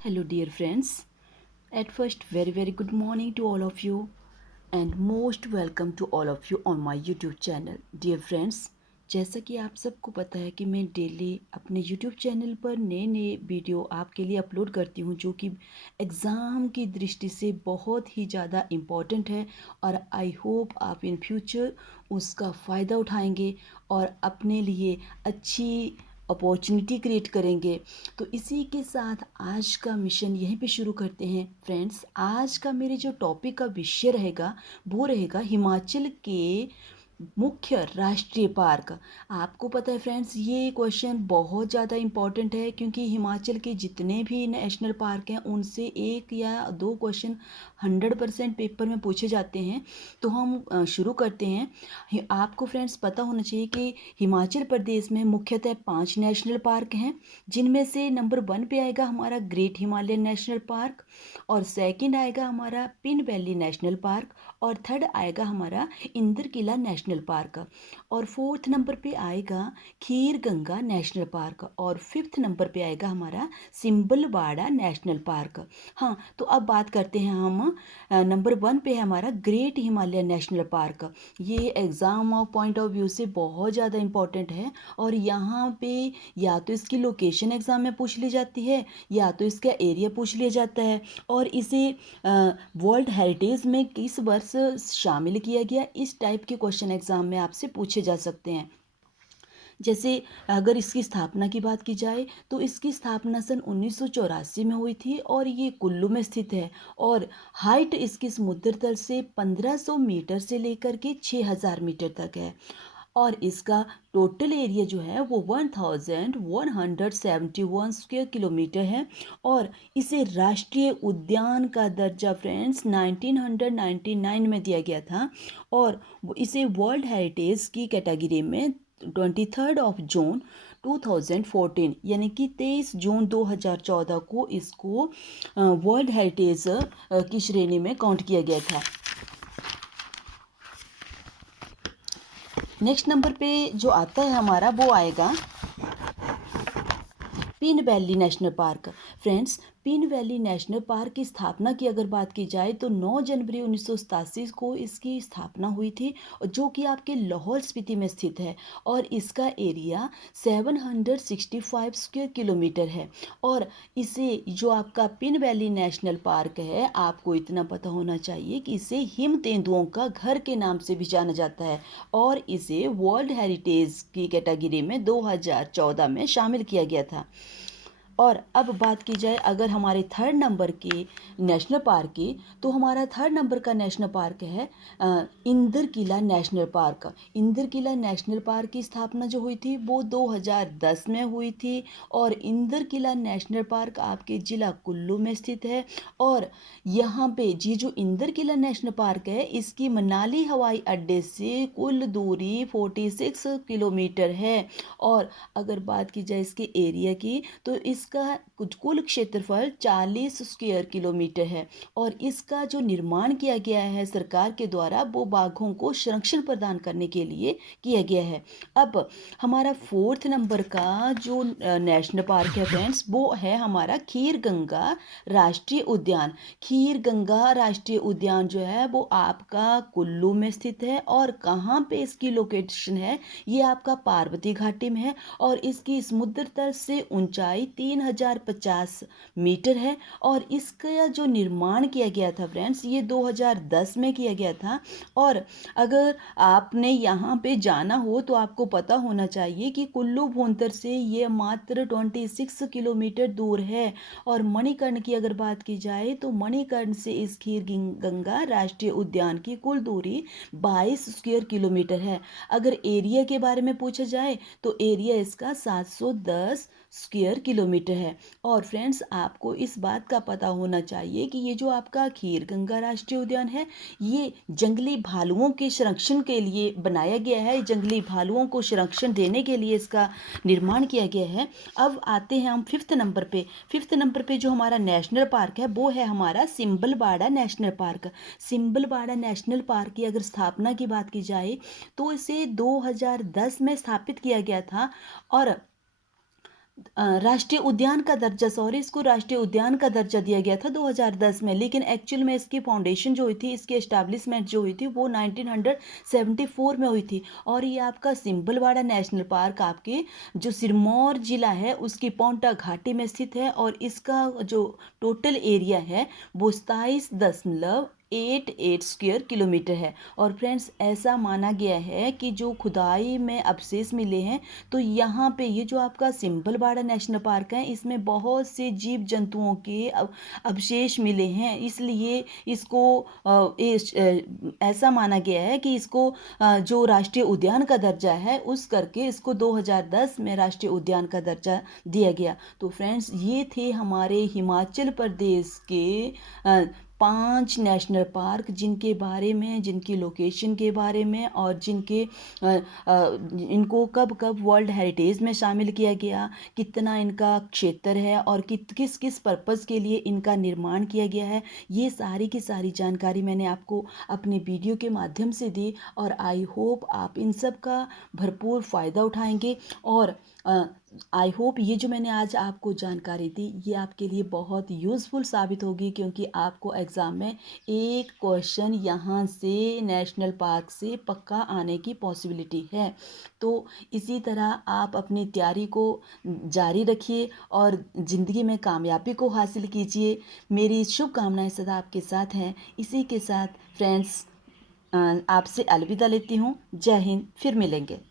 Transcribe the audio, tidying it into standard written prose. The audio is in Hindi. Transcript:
Hello, dear friends. At first, very good morning to all of you, and most welcome to all of you on my YouTube channel. Dear friends, जैसा कि आप सबको पता है कि मैं डेली अपने YouTube चैनल पर नए नए वीडियो आपके लिए अपलोड करती हूँ जो कि एग्ज़ाम की दृष्टि से बहुत ही ज़्यादा इम्पॉर्टेंट है और आई होप आप इन फ्यूचर उसका फ़ायदा उठाएंगे और अपने लिए अच्छी अपॉर्चुनिटी क्रिएट करेंगे। तो इसी के साथ आज का मिशन यहीं पे शुरू करते हैं फ्रेंड्स। आज का मेरे जो टॉपिक का विषय रहेगा वो रहेगा हिमाचल के मुख्य राष्ट्रीय पार्क। आपको पता है फ्रेंड्स, ये क्वेश्चन बहुत ज़्यादा इम्पॉर्टेंट है क्योंकि हिमाचल के जितने भी नेशनल पार्क हैं उनसे एक या दो क्वेश्चन 100% पेपर में पूछे जाते हैं। तो हम शुरू करते हैं। आपको फ्रेंड्स पता होना चाहिए कि हिमाचल प्रदेश में मुख्यतः 5 नेशनल पार्क हैं, जिनमें से नंबर 1 पे आएगा हमारा ग्रेट हिमालयन नेशनल पार्क, और सेकंड आएगा हमारा पिन वैली नेशनल पार्क, और थर्ड आएगा हमारा इंदर किला नेशनल पार्क, और फोर्थ नंबर पे आएगा खीर गंगा नेशनल पार्क, और फिफ्थ नंबर पे आएगा हमारा सिंबलवाड़ा नेशनल पार्क। हाँ, तो अब बात करते हैं हम। नंबर 1 पे है हमारा ग्रेट हिमालयन नेशनल पार्क। ये exam of point of view से बहुत ज़्यादा इम्पोर्टेंट है और यहाँ पे या तो इसकी लोकेशन एग्ज़ाम में पूछ ली जाती है या तो इसका एरिया पूछ लिया जाता है, और इसे वर्ल्ड हेरिटेज में किस वर्ष शामिल किया गया, इस टाइप के क्वेश्चन एग्ज़ाम में आपसे पूछे जा सकते हैं। जैसे अगर इसकी स्थापना की बात की जाए तो इसकी स्थापना सन 1984 में हुई थी और ये कुल्लू में स्थित है, और हाइट इसकी समुद्र तल से 1500 मीटर से लेकर के 6000 मीटर तक है, और इसका टोटल एरिया जो है वो 1171 स्क्वायर किलोमीटर है, और इसे राष्ट्रीय उद्यान का दर्जा फ्रेंड्स 1999 में दिया गया था, और इसे वर्ल्ड हेरिटेज की कैटेगरी में 23 जून 2014 यानी कि 23 जून 2014 को इसको वर्ल्ड हेरिटेज की श्रेणी में काउंट किया गया था। नेक्स्ट नंबर पे जो आता है हमारा वो आएगा pin valley national park. Friends, pin valley national park की स्थापना की अगर बात की जाए तो 9 जनवरी 1987 को इसकी स्थापना हुई थी, जो कि आपके लाहौल स्पीति में स्थित है, और इसका एरिया 765 स्क्वायर किलोमीटर है। और इसे जो आपका पिन वैली नेशनल पार्क है, आपको इतना पता होना चाहिए कि इसे हिम तेंदुओं का घर के नाम से भी जाना जाता है, और इसे वर्ल्ड हेरिटेज की कैटेगरी में 2014 में शामिल किया गया था। और अब बात की जाए अगर हमारे थर्ड नंबर के नेशनल पार्क की, तो हमारा थर्ड नंबर का नेशनल पार्क है इंदर किला नेशनल पार्क। इंदर किला नेशनल पार्क की स्थापना जो हुई थी वो 2010 में हुई थी, और इंदर किला नेशनल पार्क आपके ज़िला कुल्लू में स्थित है। और यहाँ पे ये जो इंदर किला नेशनल पार्क है, इसकी मनाली हवाई अड्डे से कुल दूरी 46 किलोमीटर है, और अगर बात की जाए इसके एरिया की तो इसका कुछ कुल क्षेत्रफल 40 स्क्वायर किलोमीटर है, और इसका जो निर्माण किया गया है सरकार के द्वारा वो बाघों को संरक्षण प्रदान करने के लिए किया गया है। अब हमारा फोर्थ नंबर का जो नेशनल पार्क है फ्रेंड्स, वो है हमारा खीर गंगा राष्ट्रीय उद्यान। खीर गंगा राष्ट्रीय उद्यान जो है वो आपका कुल्लू में स्थित है, और कहाँ पे इसकी लोकेशन है, ये आपका पार्वती घाटी में है, और इसकी समुद्र तल से ऊंचाई 3050 मीटर है, और इसका जो निर्माण किया गया था फ्रेंड्स ये 2010 में किया गया था। और अगर आपने यहाँ पे जाना हो तो आपको पता होना चाहिए कि कुल्लू भूंतर से ये मात्र 26 किलोमीटर दूर है, और मणिकर्ण की अगर बात की जाए तो मणिकर्ण से इस खीर गंगा राष्ट्रीय उद्यान की कुल दूरी 22 स्क्वायर किलोमीटर है। अगर एरिया के बारे में पूछा जाए तो एरिया इसका 710 स्क्वायर किलोमीटर है। और फ्रेंड्स, आपको इस बात का पता होना चाहिए कि ये जो आपका खीर गंगा राष्ट्रीय उद्यान है ये जंगली भालुओं के संरक्षण के लिए बनाया गया है, जंगली भालुओं को संरक्षण देने के लिए इसका निर्माण किया गया है। अब आते हैं हम फिफ्थ नंबर पे। फिफ्थ नंबर पे जो हमारा नेशनल पार्क है वो है हमारा Simbalbara national park. Simbalbara national park की अगर स्थापना की बात की जाए तो इसे 2010 में स्थापित किया गया था, और राष्ट्रीय उद्यान का दर्जा, सॉरी, इसको राष्ट्रीय उद्यान का दर्जा दिया गया था 2010 में, लेकिन एक्चुअल में इसकी फाउंडेशन जो हुई थी, इसकी एस्टैब्लिशमेंट जो हुई थी वो 1974 में हुई थी। और ये आपका सिंबलवाड़ा नेशनल पार्क आपके जो सिरमौर जिला है उसकी पौंटा घाटी में स्थित है, और इसका जो टोटल एरिया है वो 27.88 स्क्वायर किलोमीटर है। और फ्रेंड्स, ऐसा माना गया है कि जो खुदाई में अवशेष मिले हैं, तो यहाँ पे ये जो आपका सिंबलवाड़ा नेशनल पार्क है इसमें बहुत से जीव जंतुओं के अवशेष मिले हैं, इसलिए इसको ऐसा माना गया है कि इसको जो राष्ट्रीय उद्यान का दर्जा है उस करके इसको 2010 में राष्ट्रीय उद्यान का दर्जा दिया गया। तो फ्रेंड्स, ये थे हमारे हिमाचल प्रदेश के 5 नेशनल पार्क, जिनके बारे में, जिनकी लोकेशन के बारे में, और जिनके इनको कब कब वर्ल्ड हेरिटेज में शामिल किया गया, कितना इनका क्षेत्र है, और किस किस पर्पज़ के लिए इनका निर्माण किया गया है, ये सारी की सारी जानकारी मैंने आपको अपने वीडियो के माध्यम से दी। और आई होप आप इन सब का भरपूर फ़ायदा उठाएंगे, और आई होप ये जो मैंने आज आपको जानकारी दी ये आपके लिए बहुत यूज़फुल साबित होगी, क्योंकि आपको एग्ज़ाम में एक क्वेश्चन यहाँ से नेशनल पार्क से पक्का आने की पॉसिबिलिटी है। तो इसी तरह आप अपनी तैयारी को जारी रखिए और ज़िंदगी में कामयाबी को हासिल कीजिए। मेरी शुभकामनाएं सदा आपके साथ हैं। इसी के साथ फ्रेंड्स, आपसे अलविदा लेती हूँ। जय हिंद, फिर मिलेंगे।